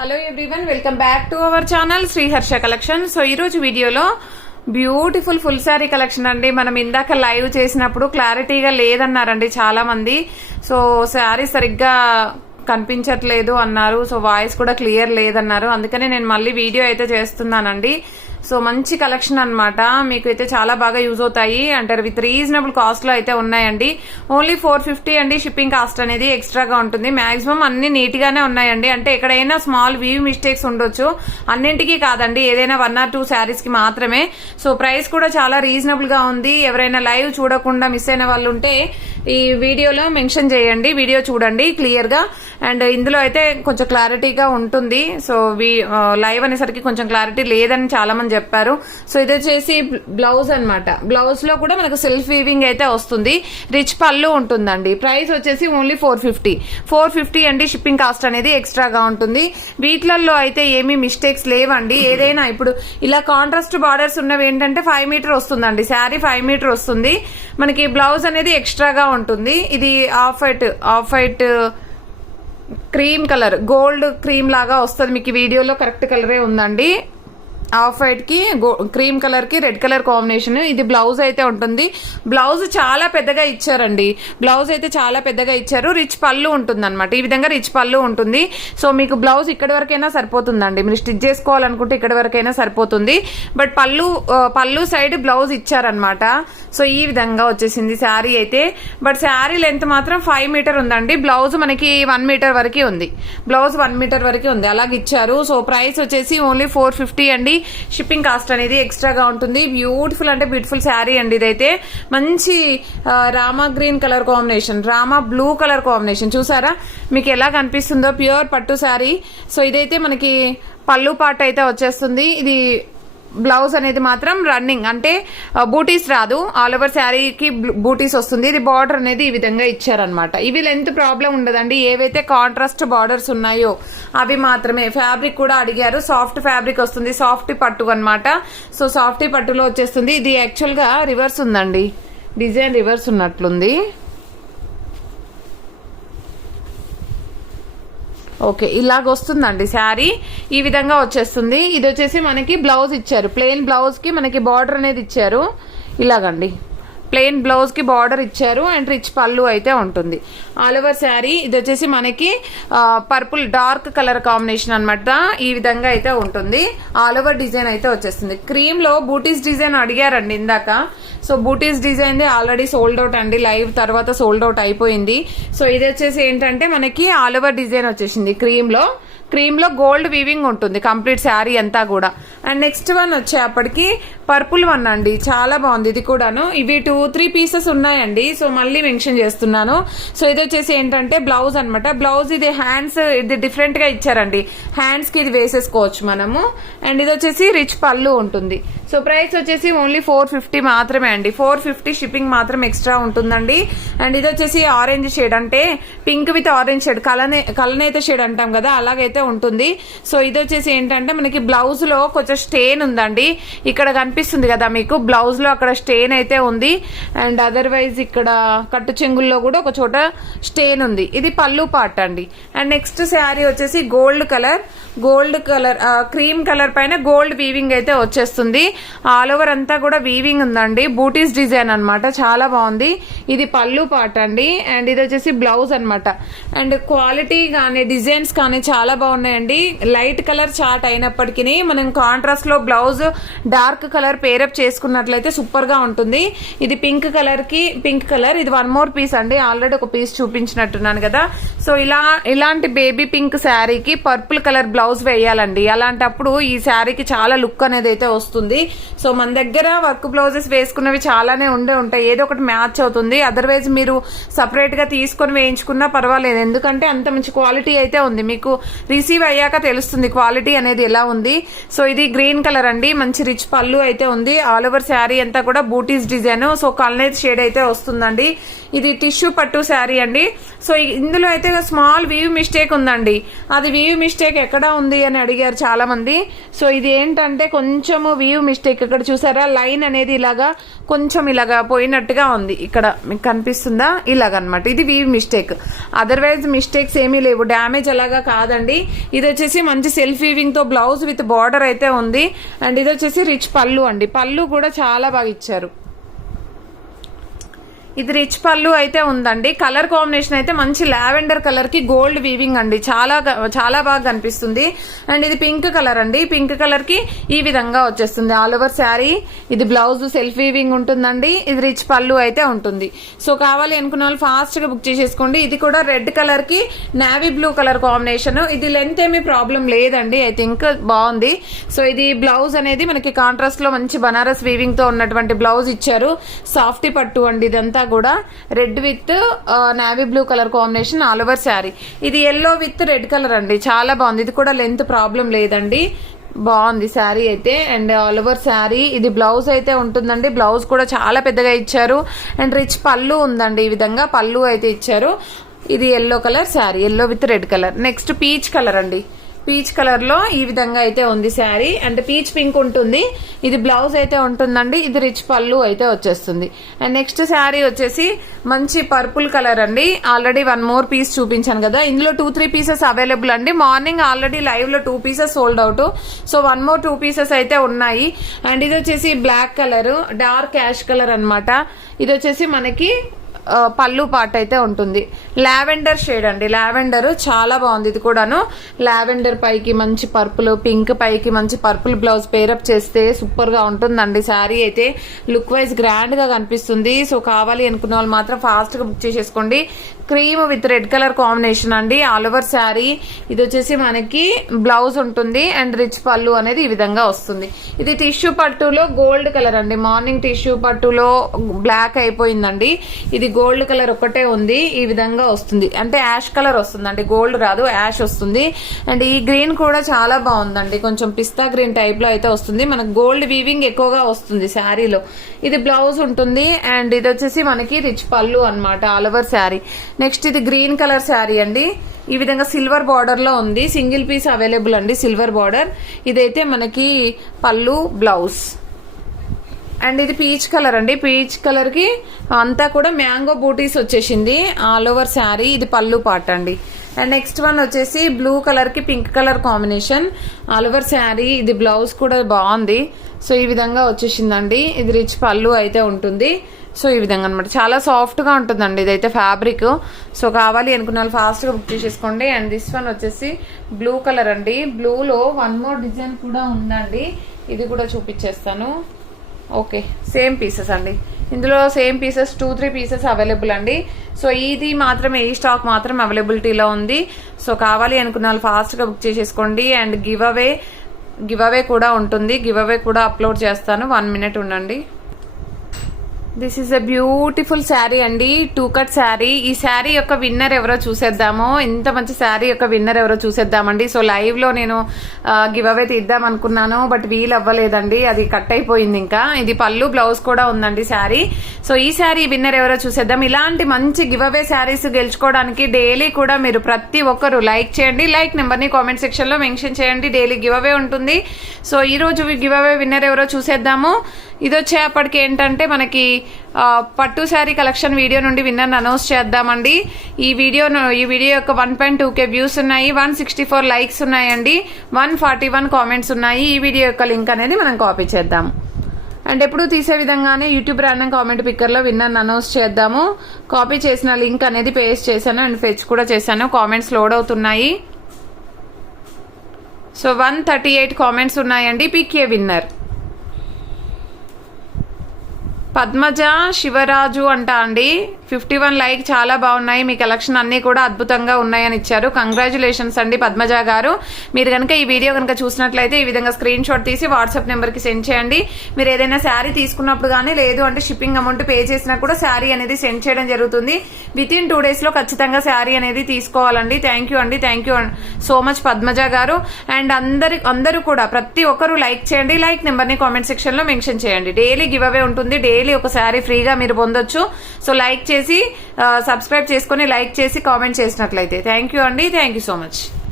Hello everyone, welcome back to our channel Shri Harsha collection. So ఈ రోజు వీడియోలో బ్యూటిఫుల్ ఫుల్ శారీ కలెక్షన్ అండి. మనం ఇందాక లైవ్ చేసినప్పుడు క్లారిటీగా లేదన్నారండి చాలా మంది. సో శారీ సరిగ్గా కనిపించట్లేదు అన్నారు. సో వాయిస్ కూడా క్లియర్ లేదన్నారు. అందుకనే నేను మళ్ళీ వీడియో అయితే చేస్తున్నానండి. సో మంచి కలెక్షన్ అనమాట, మీకు అయితే చాలా బాగా యూజ్ అవుతాయి అంటారు. విత్ రీజనబుల్ కాస్ట్ లో అయితే ఉన్నాయండి. ఓన్లీ 450 అండి. షిప్పింగ్ కాస్ట్ అనేది ఎక్స్ట్రాగా ఉంటుంది. మాక్సిమం అన్ని నీట్ గానే ఉన్నాయండి. అంటే ఎక్కడైనా స్మాల్ వ్యూ మిస్టేక్స్ ఉండొచ్చు, అన్నింటికి కాదండి, ఏదైనా 1 or 2 శారీస్ కి మాత్రమే. సో ప్రైస్ కూడా చాలా రీజనబుల్ గా ఉంది. ఎవరైనా లైవ్ చూడకుండా మిస్ అయిన వాళ్ళు ఉంటే ఈ వీడియోలో మెన్షన్ చేయండి, వీడియో చూడండి క్లియర్ గా. అండ్ ఇందులో అయితే కొంచెం క్లారిటీగా ఉంటుంది. సో లైవ్ అనేసరికి కొంచెం క్లారిటీ లేదని చాలా మంది చెప్పారు. సో ఇది వచ్చేసి బ్లౌజ్ అన్నమాట. బ్లౌజ్ లో కూడా మనకు సెల్ఫ్ వీవింగ్ అయితే వస్తుంది. రిచ్ పళ్ళు ఉంటుందండి. ప్రైస్ వచ్చేసి ఓన్లీ 450 అండి. షిప్పింగ్ కాస్ట్ అనేది ఎక్స్ట్రాగా ఉంటుంది. వీటిలలో అయితే ఏమీ మిస్టేక్స్ లేవండి. ఏదైనా ఇప్పుడు ఇలా కాంట్రాస్ట్ బార్డర్స్ ఉన్నవి ఏంటంటే 5 మీటర్ వస్తుందండి. శారీ 5 మీటర్ వస్తుంది. మనకి బ్లౌజ్ అనేది ఎక్స్ట్రాగా ఉంటుంది. ఇది off white cream colour, gold cream లాగా వస్తుంది. మీకు వీడియోలో కరెక్ట్ కలరే ఉందండి. ఆఫ్ వైట్ కి క్రీమ్ కలర్ కి రెడ్ కలర్ కాంబినేషన్. ఇది బ్లౌజ్ అయితే ఉంటుంది. బ్లౌజ్ చాలా పెద్దగా ఇచ్చారండి. బ్లౌజ్ అయితే చాలా పెద్దగా ఇచ్చారు. రిచ్ పళ్ళు ఉంటుంది అనమాట. ఈ విధంగా రిచ్ పళ్ళు ఉంటుంది. సో మీకు బ్లౌజ్ ఇక్కడి వరకైనా సరిపోతుందండి. మీరు స్టిచ్ చేసుకోవాలనుకుంటే ఇక్కడి వరకైనా సరిపోతుంది. బట్ పళ్ళు సైడ్ బ్లౌజ్ ఇచ్చారనమాట. సో ఈ విధంగా వచ్చేసింది శారీ అయితే. బట్ శారీ లెంత్ మాత్రం 5 మీటర్ ఉందండి. బ్లౌజ్ మనకి 1 మీటర్ వరకు ఉంది. బ్లౌజ్ 1 మీటర్ వరకు ఉంది, అలాగే ఇచ్చారు. సో ప్రైస్ వచ్చేసి ఓన్లీ 450 అండి. షిప్పింగ్ కాస్ట్ అనేది ఎక్స్ట్రాగా ఉంటుంది. బ్యూటిఫుల్ అంటే బ్యూటిఫుల్ శారీ అండి. ఇదైతే మంచి Rama green colour combination, Rama blue colour combination. చూసారా మీకు ఎలా కనిపిస్తుందో, ప్యూర్ పట్టు శారీ. సో ఇదైతే మనకి పళ్ళు పార్ట్ అయితే వచ్చేస్తుంది. ఇది బ్లౌజ్ అనేది మాత్రం రన్నింగ్, అంటే బూటీస్ రాదు. ఆల్ ఓవర్ శారీకి బూటీస్ వస్తుంది. ఇది బార్డర్ అనేది ఈ విధంగా ఇచ్చారనమాట. ఇవి లెంత్ ప్రాబ్లం ఉండదండి. ఏవైతే కాంట్రాస్ట్ బార్డర్స్ ఉన్నాయో అవి మాత్రమే. ఫ్యాబ్రిక్ కూడా అడిగారు. సాఫ్ట్ ఫ్యాబ్రిక్ వస్తుంది, సాఫ్ట్ పట్టు అనమాట. సో సాఫ్ట్ పట్టులో వచ్చేస్తుంది. ఇది యాక్చువల్ గా రివర్స్ ఉందండి, డిజైన్ రివర్స్ ఉన్నట్లుంది. ఓకే, ఇలాగ వస్తుందండి శారీ. ఈ విధంగా వచ్చేస్తుంది. ఇది వచ్చేసి మనకి బ్లౌజ్ ఇచ్చారు. ప్లెయిన్ బ్లౌజ్ కి మనకి బార్డర్ అనేది ఇచ్చారు. ఇలాగండి ప్లెయిన్ బ్లౌజ్ కి బార్డర్ ఇచ్చారు. అండ్ రిచ్ పళ్ళు అయితే ఉంటుంది. ఆల్ ఓవర్ శారీ ఇది వచ్చేసి మనకి పర్పుల్ డార్క్ కలర్ కాంబినేషన్ అనమాట. ఈ విధంగా అయితే ఉంటుంది. ఆల్ ఓవర్ డిజైన్ అయితే వచ్చేస్తుంది. క్రీమ్ లో బూటీస్ డిజైన్ అడిగారండి ఇందాక. సో బూటీస్ డిజైన్ ఆల్రెడీ సోల్డ్ అవుట్ అండి. లైవ్ తర్వాత సోల్డ్ అవుట్ అయిపోయింది. సో ఇది వచ్చేసి ఏంటంటే మనకి ఆల్ ఓవర్ డిజైన్ వచ్చేసింది. క్రీమ్ లో గోల్డ్ వీవింగ్ ఉంటుంది కంప్లీట్ శారీ అంతా కూడా. అండ్ నెక్స్ట్ వన్ వచ్చేప్పటికి పర్పుల్ వన్ అండి. చాలా బాగుంది ఇది కూడాను. ఇవి 2-3 పీసెస్ ఉన్నాయండి. సో మళ్ళీ మెన్షన్ చేస్తున్నాను. సో ఇది వచ్చేసి ఏంటంటే బ్లౌజ్ అనమాట. బ్లౌజ్ ఇది హ్యాండ్స్ ఇది డిఫరెంట్ గా ఇచ్చారండి. హ్యాండ్స్ కి ఇది వేసేసుకోవచ్చు మనము. అండ్ ఇది వచ్చేసి రిచ్ పళ్ళు ఉంటుంది. సో ప్రైస్ వచ్చేసి ఓన్లీ 450 మాత్రమే అండి. 450 షిప్పింగ్ మాత్రం ఎక్స్ట్రా ఉంటుందండి. అండ్ ఇది వచ్చేసి ఆరెంజ్ షేడ్, అంటే పింక్ విత్ ఆరెంజ్ షేడ్, కలనేత షేడ్ అంటాం కదా, అలాగైతే ఉంటుంది. సో ఇది వచ్చేసి ఏంటంటే మనకి బ్లౌజ్ లో కొంచెం స్టెయిన్ ఉందండి. ఇక్కడ కనిపిస్తుంది కదా మీకు, బ్లౌజ్ లో అక్కడ స్టెయిన్ అయితే ఉంది. అండ్ అదర్వైజ్ ఇక్కడ కట్టు చెంగుల్లో కూడా ఒక చోట స్టెయిన్ ఉంది. ఇది పళ్ళు పార్ట్ అండి. అండ్ నెక్స్ట్ శారీ వచ్చేసి గోల్డ్ కలర్ క్రీమ్ కలర్ పైన గోల్డ్ వీవింగ్ అయితే వచ్చేస్తుంది. ఆల్ ఓవర్ అంతా కూడా వీవింగ్ ఉందండి. బూటీస్ డిజైన్ అనమాట. చాలా బాగుంది. ఇది పళ్ళు పార్ట్ అండి. అండ్ ఇది వచ్చేసి బ్లౌజ్ అనమాట. అండ్ క్వాలిటీ కానీ డిజైన్స్ కానీ చాలా బాగున్నాయండి. లైట్ కలర్ చార్ట్ అయినప్పటికీ మనం కాంట్రాస్ట్ లో బ్లౌజ్ డార్క్ కలర్ పేరప్ చేసుకున్నట్లయితే సూపర్ గా ఉంటుంది. ఇది పింక్ కలర్ ఇది 1 more పీస్ అండి. ఆల్రెడీ ఒక పీస్ చూపించినట్టున్నాను కదా. సో ఇలాంటి బేబీ పింక్ శారీకి పర్పుల్ కలర్ బ్లౌజ్ వేయాలండి. అలాంటప్పుడు ఈ శారీకి చాలా లుక్ అనేది అయితే వస్తుంది. సో మన దగ్గర వర్క్ బ్లౌజెస్ వేసుకున్నవి చాలానే ఉంటాయి. ఏదో ఒకటి మ్యాచ్ అవుతుంది. అదర్వైజ్ మీరు సపరేట్ గా తీసుకొని వేయించుకున్నా పర్వాలేదు. ఎందుకంటే అంత మంచి క్వాలిటీ అయితే ఉంది. మీకు రిసీవ్ అయ్యాక తెలుస్తుంది క్వాలిటీ అనేది ఎలా ఉంది. సో ఇది గ్రీన్ కలర్ అండి. మంచి రిచ్ పళ్ళు అయితే ఉంది. ఆల్ ఓవర్ శారీ అంతా కూడా బూటీస్ డిజైన్. సో కల్నేత్ షేడ్ అయితే వస్తుందండి. ఇది టిష్యూ పట్టు శారీ అండి. సో ఇందులో అయితే స్మాల్ వీవ్ మిస్టేక్ ఉందండి. అది వీవ్ మిస్టేక్ ఎక్కడ ఉంది అని అడిగారు చాలా మంది. సో ఇది ఏంటంటే కొంచెము వ్యూ మిస్టేక్, ఇక్కడ చూసారా లైన్ అనేది ఇలాగా కొంచెం ఇలాగా పోయినట్టుగా ఉంది, ఇక్కడ మీకు కనిపిస్తుందా ఇలాగనమాట, ఇది వ్యూ మిస్టేక్. అదర్వైజ్ మిస్టేక్స్ ఏమీ లేవు, డ్యామేజ్ అలాగా కాదండి. ఇది వచ్చేసి మంచి సెల్ఫ్ వీవింగ్ తో బ్లౌజ్ విత్ బార్డర్ అయితే ఉంది. అండ్ ఇది వచ్చేసి రిచ్ పళ్ళు అండి, పళ్ళు కూడా చాలా బాగా ఇచ్చారు. ఇది రిచ్ పళ్ళు అయితే ఉందండి. కలర్ కాంబినేషన్ అయితే మంచి లావెండర్ కలర్ కి గోల్డ్ వీవింగ్ అండి, చాలా చాలా బాగా కనిపిస్తుంది. అండ్ ఇది పింక్ కలర్ అండి, పింక్ కలర్ కి ఈ విధంగా వచ్చేస్తుంది ఆల్ ఓవర్ శారీ. ఇది బ్లౌజ్ సెల్ఫ్ వీవింగ్ ఉంటుందండి, ఇది రిచ్ పళ్ళు అయితే ఉంటుంది. సో కావాలి అనుకున్న వాళ్ళు ఫాస్ట్ గా బుక్ చేసేసుకోండి. ఇది కూడా రెడ్ కలర్ కి నావీ బ్లూ కలర్ కాంబినేషన్. ఇది లెంత్ ఏమీ ప్రాబ్లం లేదండి, ఐ థింక్ బాగుంది. సో ఇది బ్లౌజ్ అనేది మనకి కాంట్రాస్ట్ లో మంచి బనారస్ వీవింగ్ తో ఉన్నటువంటి బ్లౌజ్ ఇచ్చారు. సాఫ్టీ పట్టు అండి ఇదంతా కూడా, red with navy blue colour combination all over sari. ఇది ఎల్లో విత్ రెడ్ కలర్ అండి, చాలా బాగుంది. ఇది కూడా లెంత్ ప్రాబ్లం లేదండి, బాగుంది శారీ అయితే. అండ్ ఆల్ ఓవర్ శారీ ఇది బ్లౌజ్ అయితే ఉంటుందండి, బ్లౌజ్ కూడా చాలా పెద్దగా ఇచ్చారు. అండ్ రిచ్ పళ్ళు ఉందండి, ఈ విధంగా పళ్ళు అయితే ఇచ్చారు. ఇది yellow colour sari, yellow with red colour. Next peach colour అండి, పీచ్ కలర్ లో ఈ విధంగా అయితే ఉంది శారీ. అండ్ పీచ్ పింక్ ఉంటుంది, ఇది బ్లౌజ్ అయితే ఉంటుందండి, ఇది రిచ్ పళ్ళు అయితే వచ్చేస్తుంది. అండ్ నెక్స్ట్ శారీ వచ్చేసి మంచి పర్పుల్ కలర్ అండి. ఆల్రెడీ 1 more పీస్ చూపించాను కదా, ఇందులో 2-3 పీసెస్ అవైలబుల్ అండి. మార్నింగ్ ఆల్రెడీ లైవ్ లో 2 pieces sold out. So 1 more 2 pieces అయితే ఉన్నాయి. అండ్ ఇది వచ్చేసి black colour, dark ash colour అన్నమాట. ఇది వచ్చేసి మనకి పళ్ళు పార్ట్ అయితే ఉంటుంది. లావెండర్ షేడ్ అండి, లావెండర్ చాలా బాగుంది. ఇది కూడాను లావెండర్ పైకి మంచి పర్పుల్, పింక్ పైకి మంచి పర్పుల్ బ్లౌజ్ పేరప్ చేస్తే సూపర్ గా ఉంటుందండి. శారీ అయితే లుక్ వైజ్ గ్రాండ్ గా కనిపిస్తుంది. సో కావాలి అనుకున్న వాళ్ళు మాత్రం ఫాస్ట్ గా బుక్ చేసేసుకోండి. Cream with red colour combination అండి ఆల్ ఓవర్ శారీ. ఇది వచ్చేసి మనకి బ్లౌజ్ ఉంటుంది అండ్ రిచ్ పళ్ళు అనేది ఈ విధంగా వస్తుంది. ఇది టిష్యూ పట్టులో గోల్డ్ కలర్ అండి, మార్నింగ్ టిష్యూ పట్టులో బ్లాక్ అయిపోయిందండి, ఇది గోల్డ్ కలర్ ఒకటే ఉంది, ఈ విధంగా వస్తుంది. అంటే యాష్ కలర్ వస్తుందండి, గోల్డ్ రాదు, యాష్ వస్తుంది. అండ్ ఈ గ్రీన్ కూడా చాలా బాగుందండి, కొంచెం పిస్తా గ్రీన్ టైప్ లో అయితే వస్తుంది. మనకు గోల్డ్ వీవింగ్ ఎక్కువగా వస్తుంది శారీలో. ఇది బ్లౌజ్ ఉంటుంది అండ్ ఇది వచ్చేసి మనకి రిచ్ పళ్ళు అన్నమాట ఆల్ ఓవర్ శారీ. నెక్స్ట్ ఇది గ్రీన్ కలర్ శారీ అండి, ఈ విధంగా సిల్వర్ బార్డర్ లో ఉంది, సింగిల్ పీస్ అవైలబుల్ అండి సిల్వర్ బార్డర్. ఇదైతే మనకి పళ్ళు బ్లౌజ్. అండ్ ఇది పీచ్ కలర్ అండి, పీచ్ కలర్ కి అంతా కూడా మ్యాంగో బూటీస్ వచ్చేసింది ఆల్ ఓవర్ శారీ. ఇది పళ్ళు పార్ట్ అండి. అండ్ నెక్స్ట్ వన్ వచ్చేసి బ్లూ కలర్ కి pink colour combination all over sari. ఇది బ్లౌజ్ కూడా బాగుంది. సో ఈ విధంగా వచ్చేసిందండి, ఇది రిచ్ పళ్ళు అయితే ఉంటుంది. సో ఈ విధంగా అనమాట, చాలా సాఫ్ట్ గా ఉంటుందండి ఇదైతే ఫ్యాబ్రిక్. సో కావాలి అనుకున్న వాళ్ళు ఫాస్ట్ గా బుక్ చేసేసుకోండి. అండ్ దిస్ వన్ వచ్చేసి బ్లూ కలర్ అండి, బ్లూలో 1 more డిజైన్ కూడా ఉందండి, ఇది కూడా చూపించేస్తాను. ఓకే, సేమ్ పీసెస్ అండి, ఇందులో సేమ్ పీసెస్ 2-3 పీసెస్ అవైలబుల్ అండి. సో ఇది మాత్రమే, ఈ స్టాక్ మాత్రం అవైలబిలిటీలో ఉంది. సో కావాలి అనుకున్న వాళ్ళు ఫాస్ట్ గా బుక్ చేసేసుకోండి. అండ్ గివ్ అవే కూడా ఉంటుంది, గివ్ అవే కూడా అప్లోడ్ చేస్తాను, 1 minute ఉండండి. This is a beautiful sari అండి, 2-cut శారీ. ఈ శారీ యొక్క విన్నర్ ఎవరో చూసేద్దాము, ఇంత మంచి శారీ యొక్క విన్నర్ ఎవరో చూసేద్దామండి. సో లైవ్ లో నేను గివ్ అవే తీద్దాం అనుకున్నాను, బట్ వీలు అవ్వలేదండి, అది కట్ అయిపోయింది. ఇంకా ఇది పళ్ళు బ్లౌజ్ కూడా ఉందండి శారీ. సో ఈ శారీ విన్నర్ ఎవరో చూసేద్దాం. ఇలాంటి మంచి గివ్ అవే శారీస్ గెలుచుకోవడానికి డైలీ కూడా మీరు ప్రతి ఒక్కరు లైక్ చేయండి, లైక్ నెంబర్ ని కామెంట్ సెక్షన్ లో మెన్షన్ చేయండి, డైలీ గివ్ అవే ఉంటుంది. సో ఈ రోజు గివ్ అవే విన్నర్ ఎవరో చూసేద్దాము. ఇది వచ్చేప్పటికి ఏంటంటే మనకి పట్టు శారీ కలెక్షన్ వీడియో నుండి విన్నర్ అనౌన్స్ చేద్దామండి. ఈ వీడియో యొక్క 1.2K వ్యూస్ ఉన్నాయి, 164 likes ఉన్నాయండి, 141 కామెంట్స్ ఉన్నాయి. ఈ వీడియో యొక్క లింక్ అనేది మనం కాపీ చేద్దాము. అండ్ ఎప్పుడు తీసే విధంగానే యూట్యూబ్ ర్యాండమ్ కామెంట్ పిక్కర్ లో విన్నర్ అనౌన్స్ చేద్దాము. కాపీ చేసిన లింక్ అనేది పేస్ట్ చేశాను అండ్ ఫెచ్ కూడా చేశాను, కామెంట్స్ లోడ్ అవుతున్నాయి. సో 138 కామెంట్స్ ఉన్నాయండి. Pick a winner. Padmaja Sivaraju అంట అండి, 51 like, చాలా బాగున్నాయి, మీ కలెక్షన్ అన్ని కూడా అద్భుతంగా ఉన్నాయని ఇచ్చారు. కంగ్రాచులేషన్స్ అండి పద్మజ గారు. మీరు కనుక ఈ వీడియో కనుక చూసినట్లయితే ఈ విధంగా స్క్రీన్ షాట్ తీసి వాట్సాప్ నెంబర్ కి సెండ్ చేయండి. మీరు ఏదైనా శారీ తీసుకున్నప్పుడు కానీ లేదు అంటే షిప్పింగ్ అమౌంట్ పే చేసినా కూడా శారీ అనేది సెండ్ చేయడం జరుగుతుంది. వితిన్ 2 days లో ఖచ్చితంగా శారీ అనేది తీసుకోవాలండి. థ్యాంక్ యూ అండి, thank you so much Padmaja గారు. అండ్ అందరూ కూడా ప్రతి ఒక్కరు లైక్ చేయండి, లైక్ నెంబర్ ని కామెంట్ సెక్షన్ లో మెన్షన్ చేయండి. డైలీ గివ్ అవే ఉంటుంది, డైలీ ఒక శారీ ఫ్రీగా మీరు పొందొచ్చు. సో లైక్ చేసి సబ్స్క్రైబ్ చేసుకుని లైక్ చేసి కామెంట్ చేసినట్లయితే థ్యాంక్ యూ అండి, థ్యాంక్ యూ సో మచ్.